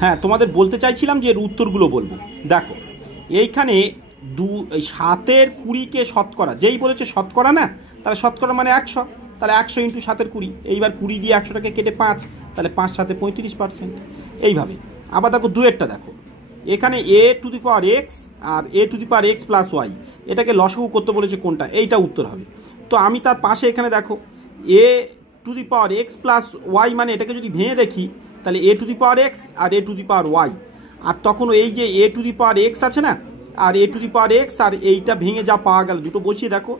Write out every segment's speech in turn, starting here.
হ্যাঁ, তোমাদের বলতে চাইছিলাম যে এর উত্তরগুলো বলবো। দেখো এইখানে 7-এর 20-কে শতকরা, যেই বলেছে শতকরা না, তাহলে শতকরা মানে 100, তাহলে 100 ইন্টু 7-এর 20। এইবার 20 দিয়ে 100টাকে কেটে 5, তাহলে 5 7 35%। এইভাবে আবার দেখো 2-এরটা দেখো, এখানে a to the power x আর a to the power x plus y, এটাকে লসাগু করতে বলেছে কোনটা, এইটা উত্তর হবে। তো আমি তার পাশে এখানে দেখো a to the power x plus y, মানে এটাকে যদি ভেঙে দেখি তাহলে a to the power x আর a to the power y, আর তখন এই যে a to the power x আছে না, আর a to the power x, আর এইটা ভেঙে যা পাওয়া গেল দুটো বসিয়ে দেখো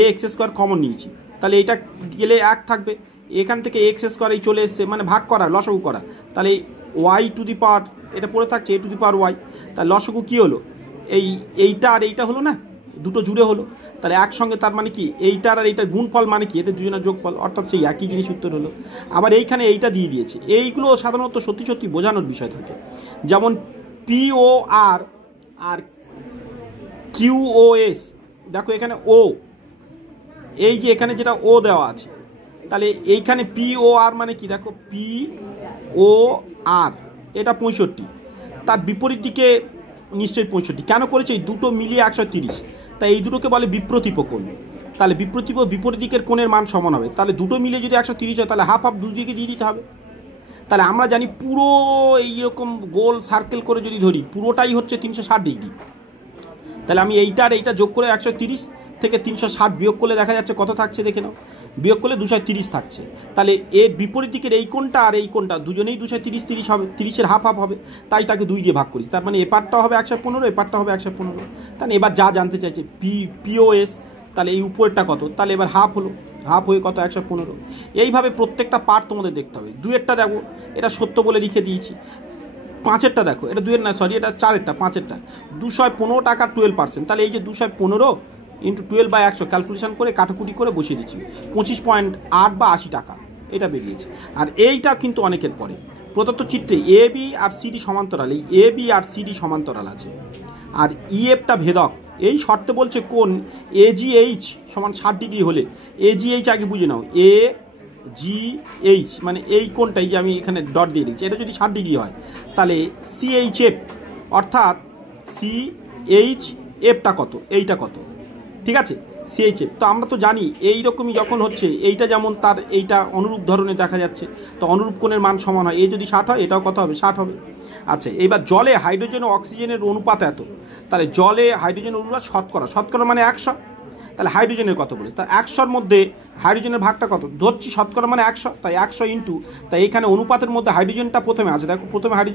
a x স্কোয়ার কমন নিয়েছি, তাহলে এইটা গেলে 1 থাকবে, এখান থেকে x স্কোয়ার এই চলে এসছে, মানে ভাগ করা লসাগু করা, তাহলে y টু দি পাওয়ার এটা পড়ে থাকছে a to the power y, তাহলে লসাগু কী হলো, এইটা আর এইটা হলো না, দুটো জুড়ে হলো, তাহলে একসঙ্গে, তার মানে কি এইটার আর এইটার গুণফল মানে কি, এতে দুজনের যোগফল, অর্থাৎ সেই একই জিনিস উত্তর হলো। আবার এইখানে এইটা দিয়ে দিয়েছে, এইগুলো সাধারণত সত্যি সত্যি বোঝানোর বিষয় থাকে, যেমন POR আর QOS, দেখো এখানে ও, এই যে এখানে যেটা ও দেওয়া আছে, তাহলে এইখানে POR মানে কি, দেখো POR এটা 65, তার বিপরীত দিকে নিশ্চয়ই 65, কেন করেছে, এই দুটো মিলিয়ে 130, তাই এই দুটোকে বলে বিপ্রতীপ কোণ, তাহলে বিপরীত দিকের কোণের মান সমান হবে, তাহলে দুটো মিলিয়ে যদি 130 হয় তাহলে হাফ হাফ দুদিকে দিয়ে দিতে হবে। তাহলে আমরা জানি পুরো এইরকম গোল সার্কেল করে যদি ধরি পুরোটাই হচ্ছে 360 ডিগ্রি, তাহলে আমি এইটা আর এইটা যোগ করে 130 থেকে 360 বিয়োগ করলে দেখা যাচ্ছে কত থাকছে, দেখে নাও, বিয়োগ করলে 230 থাকছে, তাহলে এর বিপরীত দিকের এই কোণটা আর এই কোণটা দুজনেই 230 হবে, 30-এর হাফ হাফ হবে, তাই তাকে 2 দিয়ে ভাগ করি, তার মানে এপারটা হবে 115, এপারটা হবে 115। তাহলে এবার যা জানতে চাইছে POS, তাহলে এই উপরেরটা কত, তাহলে এবার হাফ হলো, হাফ হয়ে কত 115। এইভাবে প্রত্যেকটা পার্ট তোমাদের দেখতে হবে। 2-এরটা দেখো, এটা সত্য বলে লিখে দিয়েছি। 5-এরটা দেখো, এটা 2-এর না, সরি এটা 4-এরটা, 5-এরটা 215 টাকা 12%, তাহলে এই যে 215 ইন্টু 12/100 ক্যালকুলেশন করে কাটাকুটি করে বসিয়ে দিচ্ছি, 25.8 বা 80 টাকা এটা বেরিয়েছে। আর এইটা কিন্তু অনেকের পরে প্রদত্ত চিত্রে AB আর CD সমান্তরাল, এই AB আর CD সমান্তরাল আছে, আর EFটা ভেদক, এই শর্তে বলছে কোন AGH সমান 60 ডিগ্রি হলে, AGH আগে বুঝে নাও, AGH মানে এই কোনটাই যে আমি এখানে ডট দিয়ে দিচ্ছি, এটা যদি 60 ডিগ্রি হয় তাহলে CHF অর্থাৎ CHFটা কত, এইটা কত, ঠিক আছে, CHF। তো আমরা তো জানি এইরকমই যখন হচ্ছে এইটা যেমন তার এইটা অনুরূপ ধরনের দেখা যাচ্ছে, তো অনুরূপ কোণের মান সমান হয়, এই যদি 60 হয় এটাও কত হবে, 60 হবে। আচ্ছা, এবার জলে হাইড্রোজেন ও অক্সিজেনের অনুপাত এত, তাহলে জলে হাইড্রোজেনের অনুপাত শতকরা মানে 100, তাহলে হাইড্রোজেনের কত বলে, তা 100-র মধ্যে হাইড্রোজেনের ভাগটা কত ধরছি, শতকরা মানে 100, তাই 100 ইন্টু, তাই এখানে অনুপাতের মধ্যে হাইড্রোজেনটা প্রথমে আছে, দেখো প্রথমে হাইড্রোজেন